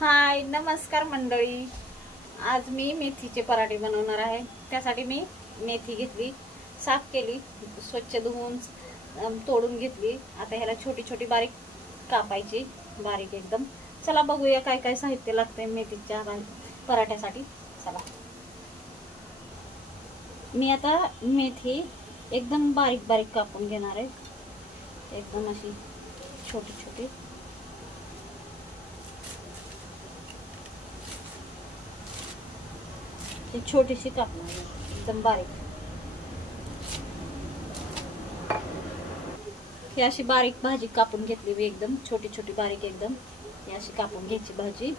हाय नमस्कार मंडळी। आज मी मेथीचे पराठे बनवणार आहे। त्यासाठी मी मेथी घेतली, साफ केली, स्वच्छ धुवून तोडून घेतली। आता ह्याला छोटी छोटी बारीक कापायची, बारीक एकदम। चला बघूया काय काय साहित्य लागते मेथीच्या पराठ्यासाठी। चला, मी आता मेथी एकदम बारीक बारीक कापून घेणार आहे, एकदम अशी छोटी छोटी। छोटीशी कापणार एकदम बारीक। ही अशी बारीक भाजी कापून घेतली मी, एकदम छोटी छोटी बारीक एकदम ही अशी कापून घ्यायची भाजी।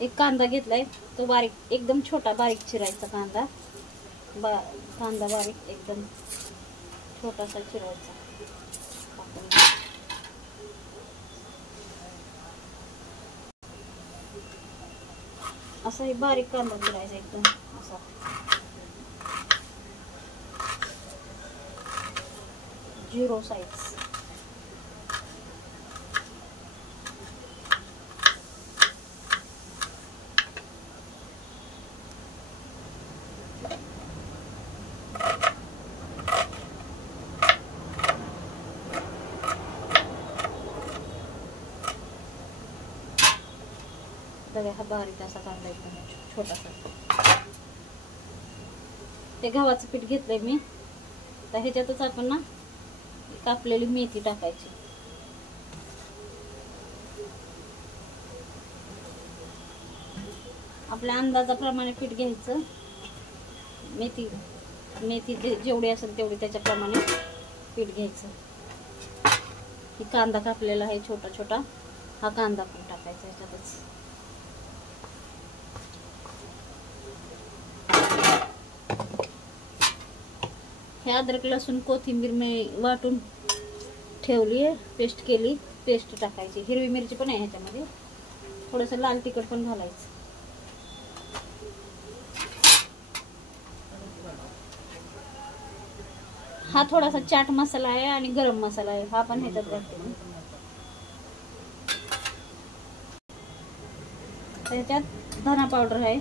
एक कांदा घेतलाय, तो बारीक एकदम छोटा बारीक चिरायचा कांदा। कांदा बारीक एकदम छोटासा चिरायचा। असा ही बारीक कांदा चिरायचा एकदम असा। Zero size. हा बारीक असा कांदा एकदम छोटासा। ते गव्हाचं पीठ घेतलंय मी, तर ह्याच्यातच आपण ना कापलेली मेथी टाकायची। आपल्या अंदाजाप्रमाणे पीठ घ्यायचं। मेथी जेवढी असेल तेवढी त्याच्याप्रमाणे पीठ घ्यायचं। ही कांदा कापलेला आहे छोटा छोटा, हा कांदा पण टाकायचा ह्याच्यातच। हे अद्रक लसूण कोथिंबीर मी वाटून ठेवली आहे, पेस्ट केली, पेस्ट टाकायची। हिरवी मिरची पण आहे ह्याच्यामध्ये, थोडंसं लाल तिखट पण घालायचं। हा थोडासा चाट मसाला आहे आणि गरम मसाला आहे, हा पण ह्याच्यात घालते मी। त्याच्यात धना पावडर आहे,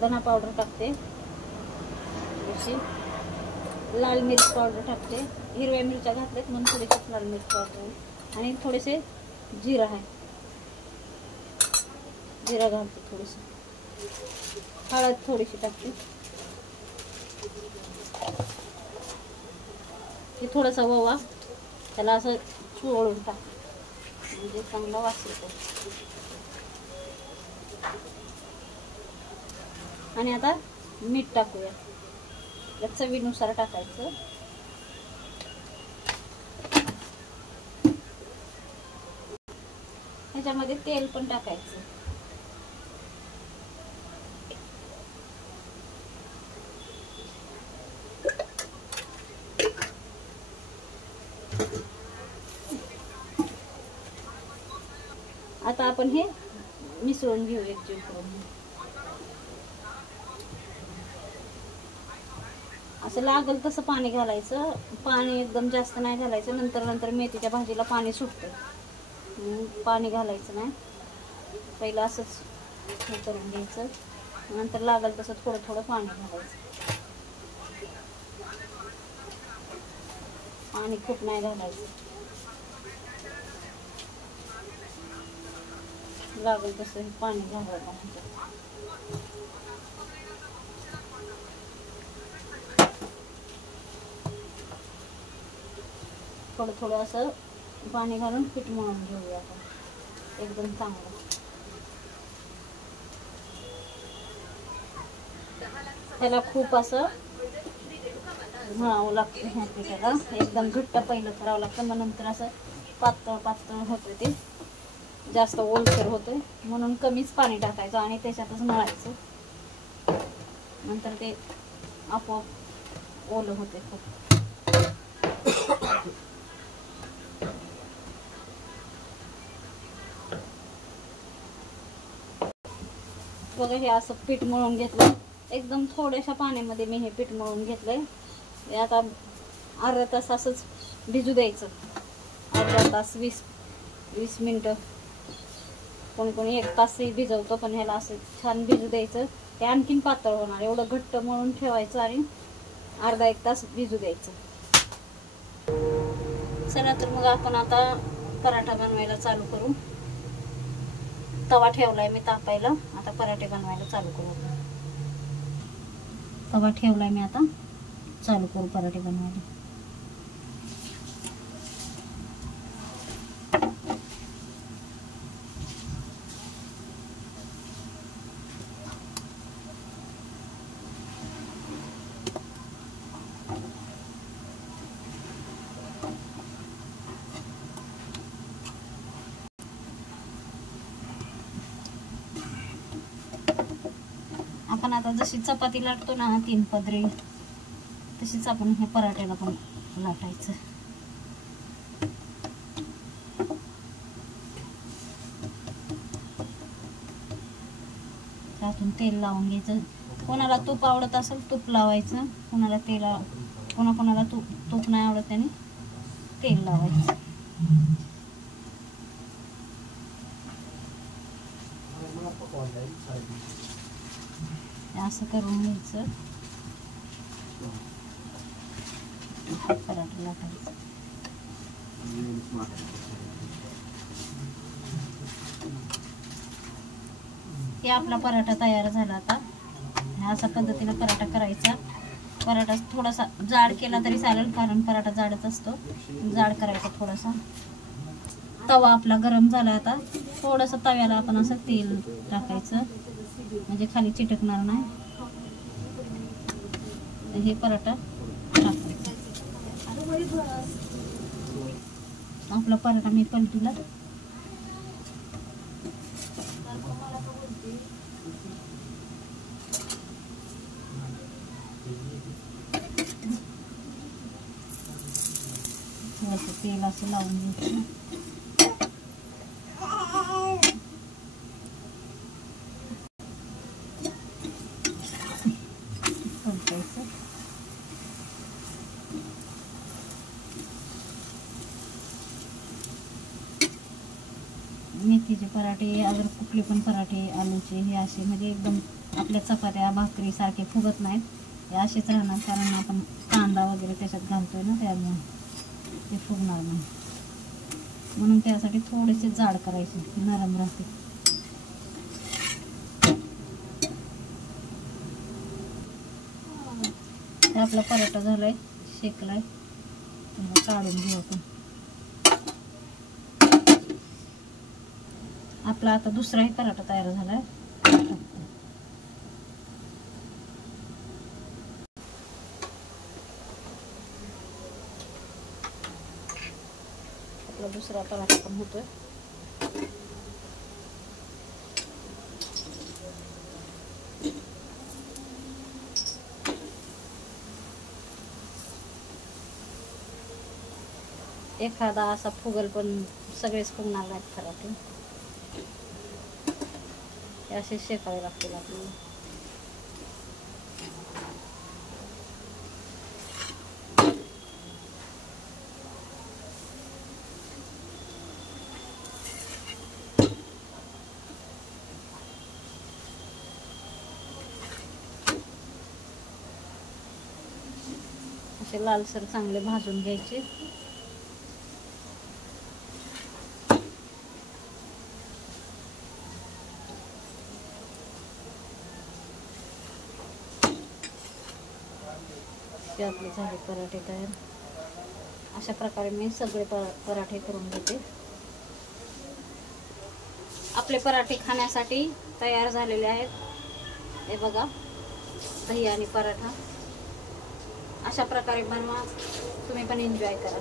धना पावडर टाकते। लाल मिर्च पावडर टाकते, हिरव्या मिरच्या घातल्यात म्हणून थोडीशी लाल मिर्च पावडर आणि थोडेसे जिरा आहे, जिरा घालते। थोडीशी हळद थोडीशी टाकते। हे थोडासा ओवा त्याला असं चोळून टाकते, म्हणजे चांगला वास येतो। आणि आता मीठ टाकूया, चवीनुसार टाकायचं। ह्याच्यामध्ये तेल पण टाकायचं। आता आपण हे मिसळून घेऊ एकजीव करून। असं लागल तसं पाणी घालायचं, पाणी एकदम जास्त नाही घालायचं, नंतर मेथीच्या भाजीला पाणी सुटतं, पाणी घालायचं नाही। पहिलं असंच हे करून घ्यायचं, नंतर लागल तसं थोडं थोडं पाणी घालायचं। पाणी खूप नाही घालायचं, लागल तसं पाणी घालायचं। थोडं थोडं असं पाणी घालून पीठ मळून घेऊया आपण एकदम चांगलं। त्याला खूप असं मळावं लागतं ह्या पिठाला, एकदम घट्ट पहिलं करावं लागतं, मग नंतर असं पातळ पातळ होतं, ते जास्त ओलसर होतं, म्हणून कमीच पाणी टाकायचं आणि त्याच्यातच मळायचं। नंतर ते आपोआप ओलं होते खूप। बघा, हे असं पीठ मळून घेतलं, एकदम थोड्याशा पाण्यामध्ये मी हे पीठ मळून घेतलंय। आता अर्धा तास असंच भिजू द्यायचं, अर्धा तास 20 मिनिटं कोणी कोणी 1 तासही भिजवतो, पण ह्याला असं छान भिजू द्यायचं. ते आणखीन पातळ होणार. एवढं घट्ट मळून ठेवायचं आणि अर्धा 1 तास भिजू द्यायचं. चला तर मग आपण आता पराठा बनवायला चालू करू. तवा ठेवलाय मी तापायला. आता पराठे बनवायला चालू करू. तवा ठेवलाय मी, आता चालू करू पराठे बनवायला. आपण आता जशी चपाती लाटतो ना 3 पदरी, तशीच आपण हे पराठ्याला पण लाटायचं. त्यातून तेल लावून घ्यायचं. कोणाला तूप आवडत असेल तूप लावायचं, कोणाला कोणाला तूप नाही आवडत त्याने तेल लावायचं. असं करून घ्यायचं. पराठा लाटायचं. हे आपला पराठा तयार झाला. आता अशा पद्धतीने पराठा करायचा. पराठा थोडासा जाड केला तरी चालेल, कारण पराठा जाडच असतो. जाड करायचा थोडासा. तवा आपला गरम झाला. आता थोडंसं तव्याला आपण असं तेल टाकायचं, म्हणजे खाली चिटकणार नाही. हे पराठा टाकायचा. आपला पराठा मी पलटीला. थोडंसं तेल असं लावून घ्यायचं. मेथीचे पराठे, अगर कुठले पण पराठे, आलूचे, हे असे म्हणजे एकदम आपल्या चपात्या भाकरी सारखे फुगत नाहीत. हे असेच राहणार, कारण आपण कांदा वगैरे त्याच्यात घालतोय ना, त्यामुळे ते फुगणार नाही. म्हणून त्यासाठी थोडेसे जाड करायचे, नरम राहते. आपला पराठा झालाय, शेकलाय. काढून घेऊ आपण. आपला आता दुसराही पराठा तयार झालाय. आपला दुसरा पराठा पण होतोय. एखादा असा फुगल, पण सगळेच फुगणार नाहीत पराठे. असे शेकावे लागतील आपल्याला. असे लालसर चांगले भाजून घ्यायचे. आपले झाले पराठे तयार. अशा प्रकारे मी सगळे पराठे करून घेते. आपले पराठे खाण्यासाठी तयार झालेले आहेत. हे बघा, दही आणि पराठा. अशा प्रकारे बनवा, तुम्ही पण एन्जॉय करा.